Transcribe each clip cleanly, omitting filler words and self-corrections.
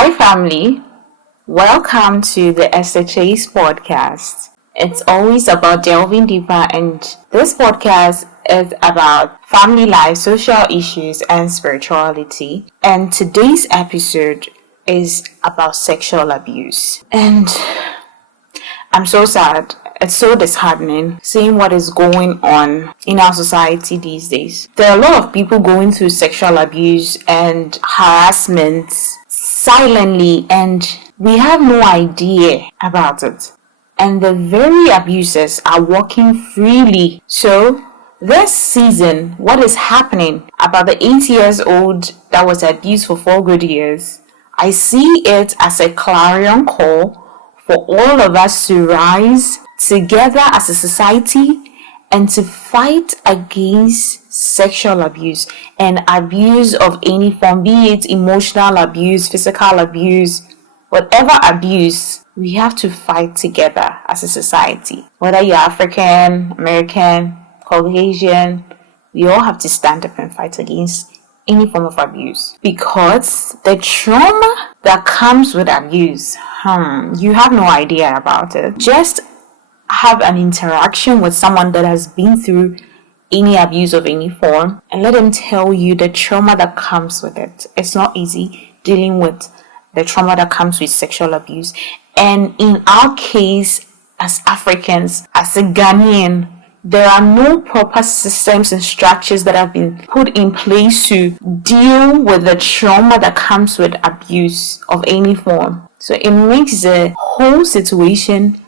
Hi, family. Welcome to the Esther Chase podcast. It's always about delving deeper, and this podcast is about family life, social issues, and spirituality. And today's episode is about sexual abuse. And I'm so sad. It's so disheartening seeing what is going on in our society these days. There are a lot of people going through sexual abuse and harassment silently, and we have no idea about it. And the very abusers are walking freely. So this season, what is happening about the 8 years old that was abused for 4 good years, I see it as a clarion call for all of us to rise together as a society and to fight against sexual abuse and abuse of any form, be it emotional abuse, physical abuse, whatever abuse. We have to fight together as a society. Whether you're African, American, Caucasian, we all have to stand up and fight against any form of abuse, because the trauma that comes with abuse, you have no idea about it. Just have an interaction with someone that has been through any abuse of any form and let them tell you the trauma that comes with it. It's not easy dealing with the trauma that comes with sexual abuse. And in our case, as Africans, as a Ghanaian, there are no proper systems and structures that have been put in place to deal with the trauma that comes with abuse of any form. So it makes the whole situation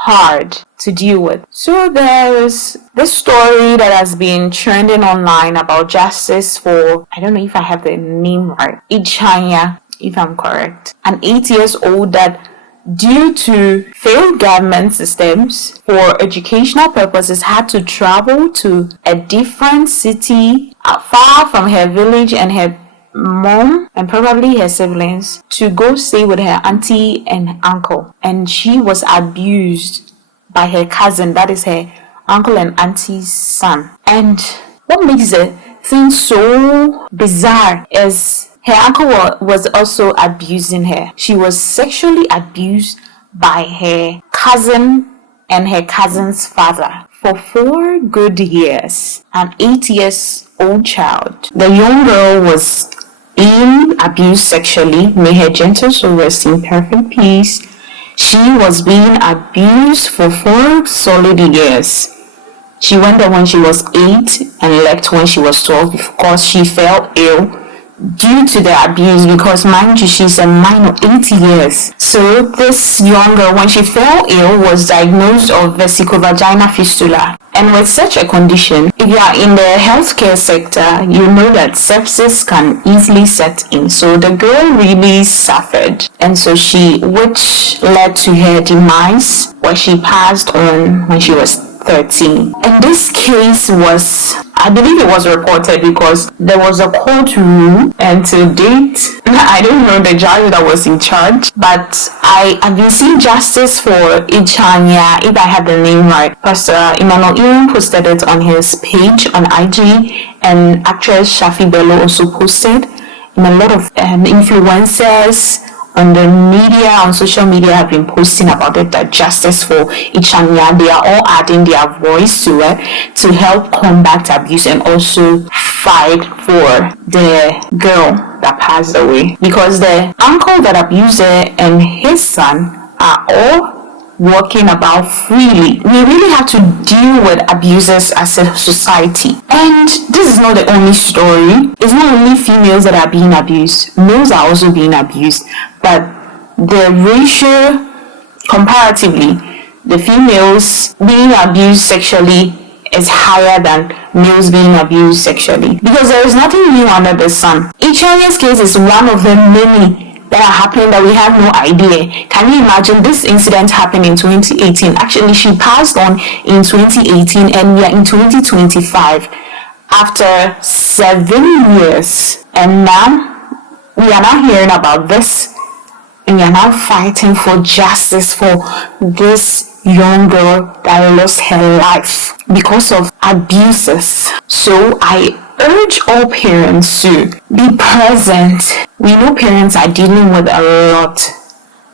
hard to deal with. So there's this story that has been trending online about justice for, I don't know if I have the name right, Ichanya, if I'm correct, an 8 years old that, due to failed government systems for educational purposes, had to travel to a different city far from her village and her mom and probably her siblings to go stay with her auntie and uncle. And she was abused by her cousin, that is her uncle and auntie's son. And what makes the thing so bizarre is her uncle was also abusing her. She was sexually abused by her cousin and her cousin's father for 4 good years. An 8 years old child. The young girl was being abused sexually. May her gentle soul rest in perfect peace. She was being abused for 4 solid years. She went there when she was 8 and left when she was 12 because she fell ill due to the abuse, because mind you, she's a minor, 8 years. So this young girl, when she fell ill, was diagnosed of vesicovaginal fistula. And with such a condition, if you are in the healthcare sector, you know that sepsis can easily set in. So the girl really suffered, and so which led to her demise, where she passed on when she was 13. And this case was, I believe it was reported because there was a courtroom, and to date, I don't know the judge that was in charge, but I have been seeing justice for Ichanya, if I have the name right. Pastor Emmanuel Ian posted it on his page on IG, and actress Shafi Bello also posted, and a lot of influencers on the media, on social media, have been posting about it, that justice for Ichanya. They are all adding their voice to it to help combat abuse and also fight for the girl that passed away, because the uncle that abused her and his son are all walking about freely. We really have to deal with abusers as a society. And this is not the only story. It's not only females that are being abused. Males are also being abused. But the ratio, comparatively, the females being abused sexually is higher than males being abused sexually. Because there is nothing new under the sun. Ichanya's case is one of the many that are happening that we have no idea. Can you imagine this incident happened in 2018? Actually, she passed on in 2018, and we are in 2025 after 7 years. And now we are now hearing about this, and we are now fighting for justice for this young girl that lost her life because of abuses. So I urge all parents to be present. We know parents are dealing with a lot,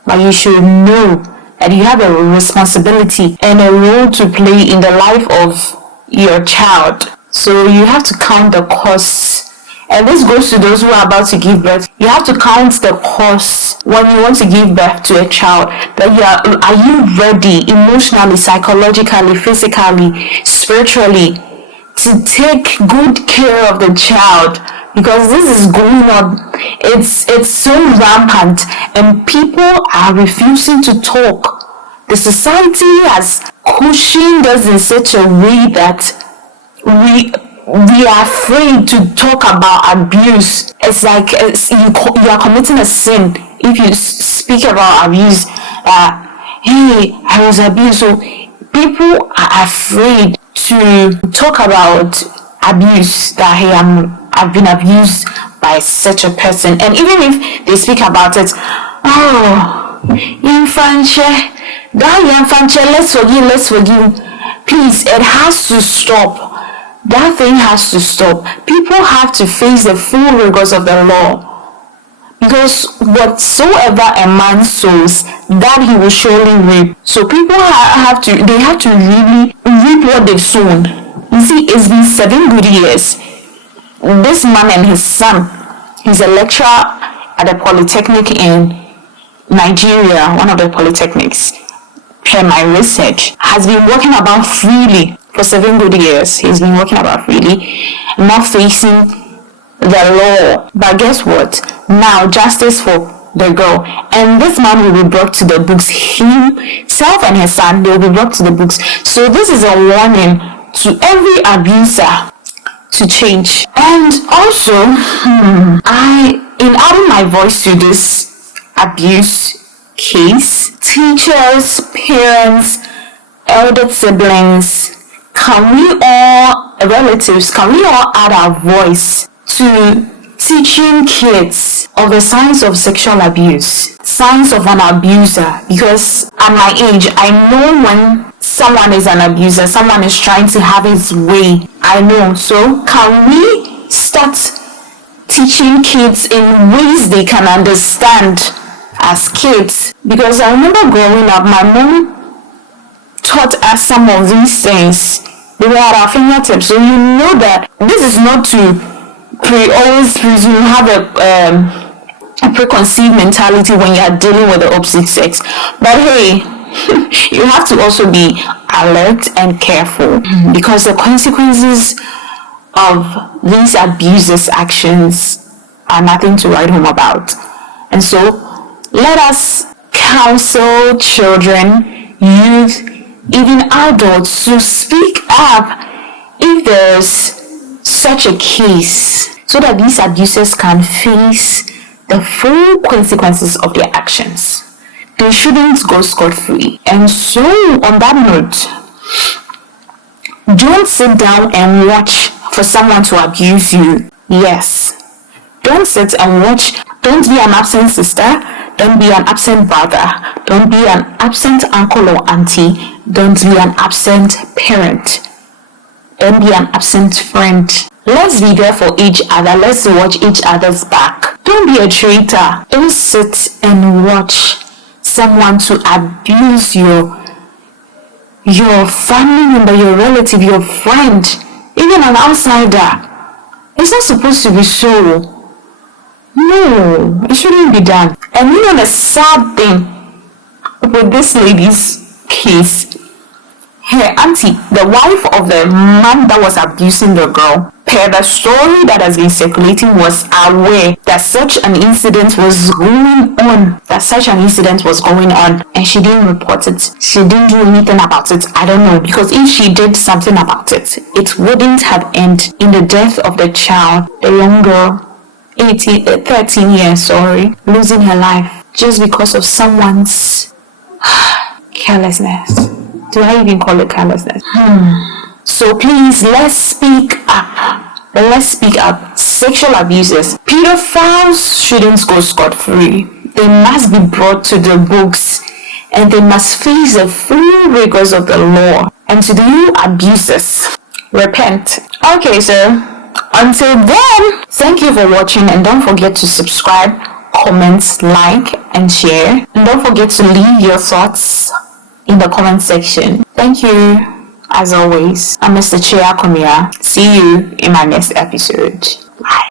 but you should know that you have a responsibility and a role to play in the life of your child. So you have to count the costs. And this goes to those who are about to give birth. You have to count the costs when you want to give birth to a child. That are you ready emotionally, psychologically, physically, spiritually to take good care of the child? Because this is going on. It's so rampant and people are refusing to talk. The society has cushioned us in such a way that we are afraid to talk about abuse. It's like you are committing a sin if you speak about abuse. Hey, I was abused. So people are afraid to talk about abuse, that hey, I've been abused by such a person. And even if they speak about it, let's forgive. Please, it has to stop. That thing has to stop. People have to face the full rigors of the law. Because whatsoever a man sows, that he will surely reap. So people have to really reap what they've sown. You see, it's been 7 good years. This man and his son, he's a lecturer at a polytechnic in Nigeria, one of the polytechnics, per my research, has been working about freely for 7 good years. He's been working about freely, not facing the law. But guess what? Now justice for the girl, and this man will be brought to the books. Himself and his son, they will be brought to the books. So this is a warning to every abuser to change. And also, in adding my voice to this abuse case, teachers, parents, elder siblings, relatives, can we all add our voice to teaching kids of the signs of sexual abuse, signs of an abuser? Because at my age, I know when someone is an abuser, someone is trying to have his way. I know. So can we start teaching kids in ways they can understand as kids? Because I remember growing up, my mom taught us some of these things. They were at our fingertips. So you know that this is not to always presume, have a preconceived mentality when you are dealing with the opposite sex. But hey, you have to also be alert and careful, because the consequences of these abusers' actions are nothing to write home about. And so let us counsel children, youth, even adults to speak up if there's such a case, so that these abusers can face the full consequences of their actions. They shouldn't go scot-free. And so, on that note, don't sit down and watch for someone to abuse you. Yes. Don't sit and watch. Don't be an absent sister. Don't be an absent brother. Don't be an absent uncle or auntie. Don't be an absent parent. Don't be an absent friend. Let's be there for each other. Let's watch each other's back. Don't be a traitor. Don't sit and watch someone to abuse your family member, your relative, your friend, even an outsider. It's not supposed to be so. No, it shouldn't be done. And you know the sad thing with this lady's case, her auntie, the wife of the man that was abusing the girl, per the story that has been circulating, was aware that such an incident was going on. And she didn't report it. She didn't do anything about it. I don't know, because if she did something about it, it wouldn't have ended in the death of the child, the young girl, 13 years, losing her life just because of someone's carelessness. Do I even call it carelessness? So please, let's speak up. Sexual abusers, pedophiles shouldn't go scot-free. They must be brought to the books, and they must face the full rigors of the law. And to the abusers, repent. Okay, so Until then, thank you for watching, and don't forget to subscribe, comment, like, and share. And don't forget to leave your thoughts in the comment section. Thank you. As always, I'm Mr. Chia Komia. See you in my next episode. Bye.